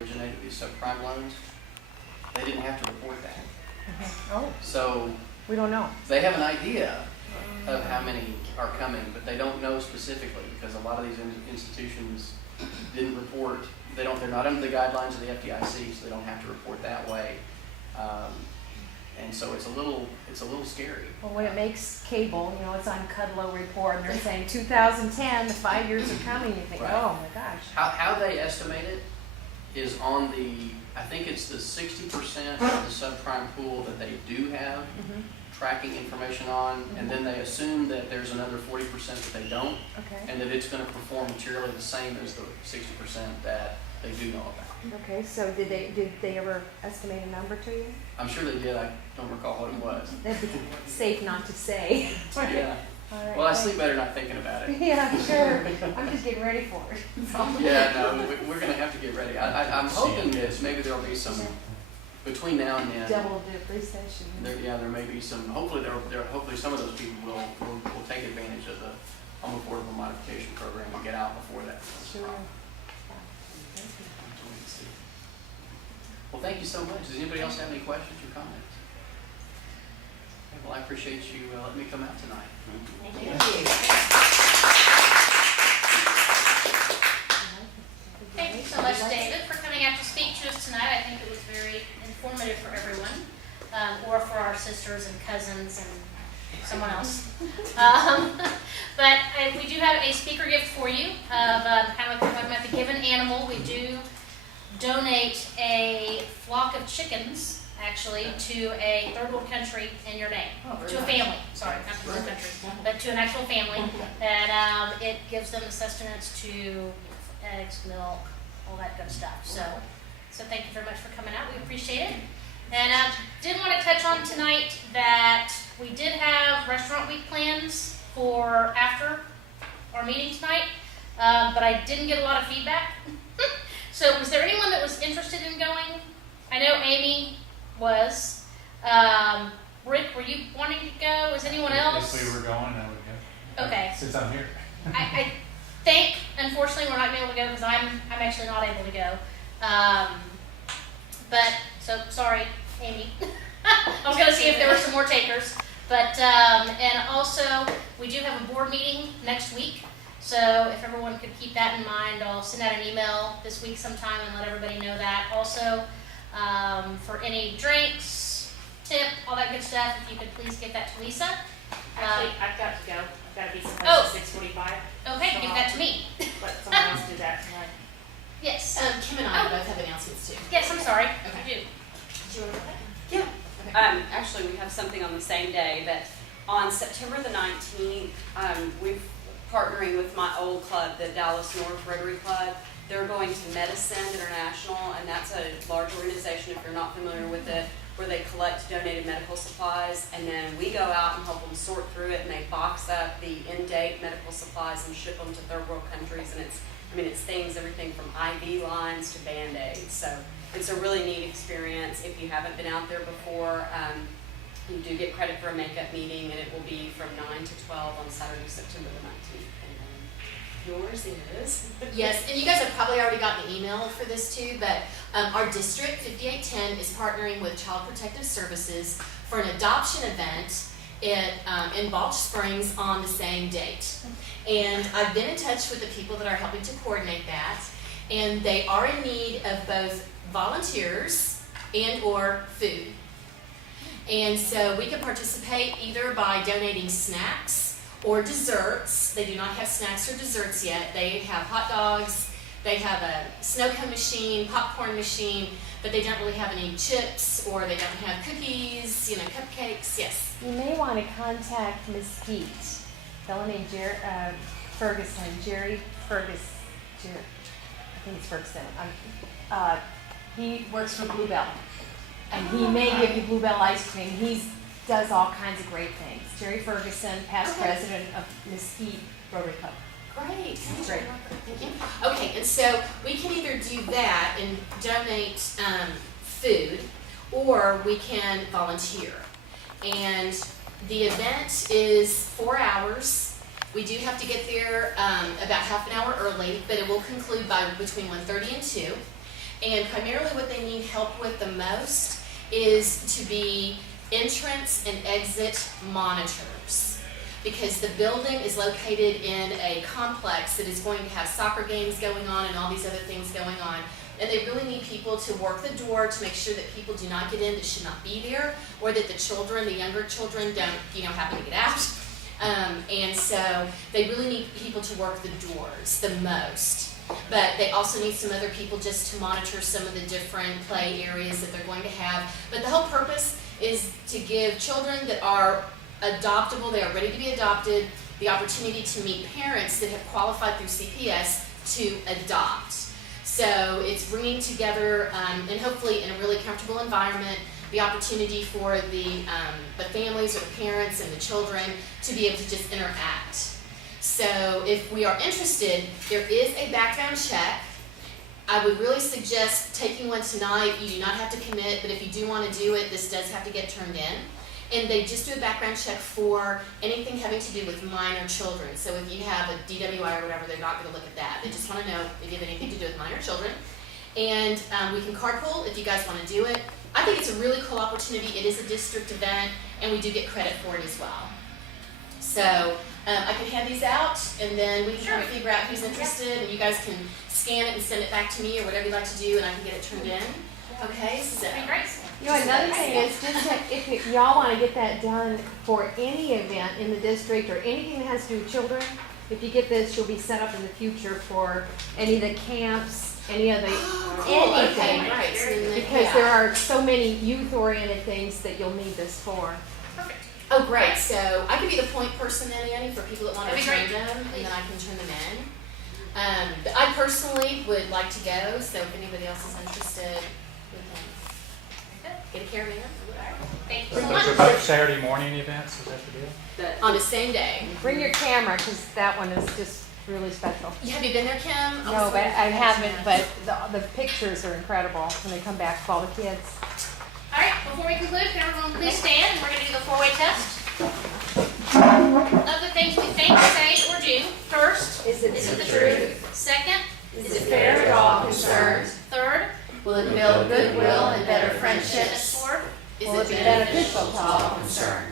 originated these subprime loans, they didn't have to report that. Oh, So we don't know. they have an idea of how many are coming, but they don't know specifically because a lot of these institutions didn't report. They're not under the guidelines of the FDIC, so they don't have to report that way. And so it's a little scary. Well, when it makes cable, you know, it's on Kudlow report, and they're saying 2010, the 5 years are coming. You think, Right. oh my gosh. How they estimate it is on the, I think it's the 60% of the subprime pool that they do have tracking information on, and then they assume that there's another 40% that they don't, Okay. and that it's going to perform materially the same as the 60% that they do know about. Okay. So did they ever estimate a number to you? I'm sure they did. I don't recall what it was. That'd be safe not to say. Yeah. All right, Well, I thanks. sleep better not thinking about it. Yeah, sure. I'm just getting ready for it. Yeah, no, we're going to have to get ready. I'm hoping that maybe there'll be some, between now and then, Double depreciation. there may be some, hopefully hopefully some of those people will take advantage of the home affordable modification program and get out before that. Sure. Well, thank you so much. Does anybody else have any questions or comments? Okay, well, I appreciate you letting me come out tonight. Thank you. Thank you so much, David, for coming out to speak to us tonight. I think it was very informative for everyone, or for our sisters and cousins and someone else. But we do have a speaker gift for you of kind of like we're talking about the given animal. We do donate a flock of chickens, actually, to a third world country in your name. To a family, sorry, not to third country, but to an actual family. That it gives them the sustenance to eggs, milk, all that good stuff. So thank you very much for coming out. We appreciate it. And did want to touch on tonight that we did have restaurant week plans for after our meeting tonight, but I didn't get a lot of feedback. So was there anyone that was interested in going? I know Amy was. Rick, were you wanting to go? Was anyone else? If we were going, I would go. Okay. Since I'm here. I think, unfortunately, we're not going to be able to go because I'm actually not able to go. But, so, sorry, Amy. I was going to see if there were some more takers. But, and also, we do have a board meeting next week. So if everyone could keep that in mind, I'll send out an email this week sometime and let everybody know that. Also, for any drinks, tip, all that good stuff, if you could please give that to Lisa. Actually, I've got to go. I've got to be somewhere Oh. at 6:45. Okay, give that to me. Let someone else do that tonight. Yes. Kim and I both have announcements too. Yes, I'm sorry. Okay. You do. Do you want to go ahead? Yeah. Actually, we have something on the same day that on September the 19th, we're partnering with my old club, the Dallas North Rotary Club. They're going to Medicine International, and that's a large organization, if you're not familiar with it, where they collect donated medical supplies, and then we go out and help them sort through it, and they box up the in-date medical supplies and ship them to third world countries, and it's things, everything from IV lines to Band-Aids. So it's a really neat experience. If you haven't been out there before, you do get credit for a makeup meeting, and it will be from 9 to 12 on Saturday, September the 19th. And yours is? Yes, and you guys have probably already gotten the email for this too, but our district 5810 is partnering with Child Protective Services for an adoption event in Balch Springs on the same date. And I've been in touch with the people that are helping to coordinate that, and they are in need of both volunteers and or food. And so we can participate either by donating snacks or desserts. They do not have snacks or desserts yet. They have hot dogs, they have a snow cone machine, popcorn machine, but they don't really have any chips, or they don't have cookies, cupcakes. Yes. You may want to contact Mesquite, a fellow named Jerry Ferguson. I think it's Ferguson. He works for Bluebell, and he may give you Bluebell ice cream. He does all kinds of great things. Jerry Ferguson, past president of Mesquite Rotary Club. Great. Great. Thank you. Okay, and so we can either do that and donate food, or we can volunteer. And the event is 4 hours. We do have to get there about half an hour early, but it will conclude by between 1:30 and 2. And primarily what they need help with the most is to be entrance and exit monitors. Because the building is located in a complex that is going to have soccer games going on and all these other things going on. And they really need people to work the door to make sure that people do not get in that should not be there, or that the children, the younger children, don't, happen to get out. And so they really need people to work the doors the most. But they also need some other people just to monitor some of the different play areas that they're going to have. But the whole purpose is to give children that are adoptable, they are ready to be adopted, the opportunity to meet parents that have qualified through CPS to adopt. So it's bringing together, and hopefully in a really comfortable environment, the opportunity for the families or the parents and the children to be able to just interact. So if we are interested, there is a background check. I would really suggest taking one tonight. You do not have to commit, but if you do want to do it, this does have to get turned in. And they just do a background check for anything having to do with minor children. So if you have a DWI or whatever, they're not going to look at that. They just want to know if you have anything to do with minor children. And we can carpool if you guys want to do it. I think it's a really cool opportunity. It is a district event, and we do get credit for it as well. So I can hand these out, and then we can try to figure out who's interested, and you guys can scan it and send it back to me or whatever you like to do, and I can get it turned in. Okay, so. Great. Another thing is just that if y'all want to get that done for any event in the district or anything that has to do with children, if you get this, you'll be set up in the future for any of the camps, any of the, anything. Okay, right. So then, Because there are so many youth-oriented things that you'll need this for. Perfect. Oh, great. So I could be the point person then, Annie, for people that want to That'd be turn great. them, and then I can turn them in. But I personally would like to go, so if anybody else is interested, we can get a caravan. Thank you so Those are much. both Saturday morning events, is that the deal? On the same day. Bring your camera, because that one is just really special. Have you been there, Kim? No, but I haven't, but the pictures are incredible when they come back with all the kids. All right, before we conclude, can everyone please stand, and we're going to do the four-way test. Of the things we think, say, or do, first, is it the truth? Second, Is it fair to all concerned? third, Will it build goodwill and better friendships? and fourth. Is Will it be beneficial to all concerned?